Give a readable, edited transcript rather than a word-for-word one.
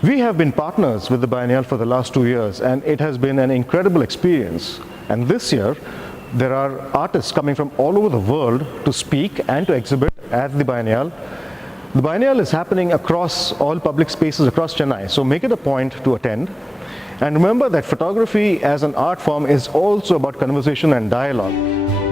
We have been partners with the Biennial for the last 2 years, and it has been an incredible experience. And this year, there are artists coming from all over the world to speak and to exhibit at the Biennial. The Biennial is happening across all public spaces across Chennai, so make it a point to attend. And remember that photography as an art form is also about conversation and dialogue.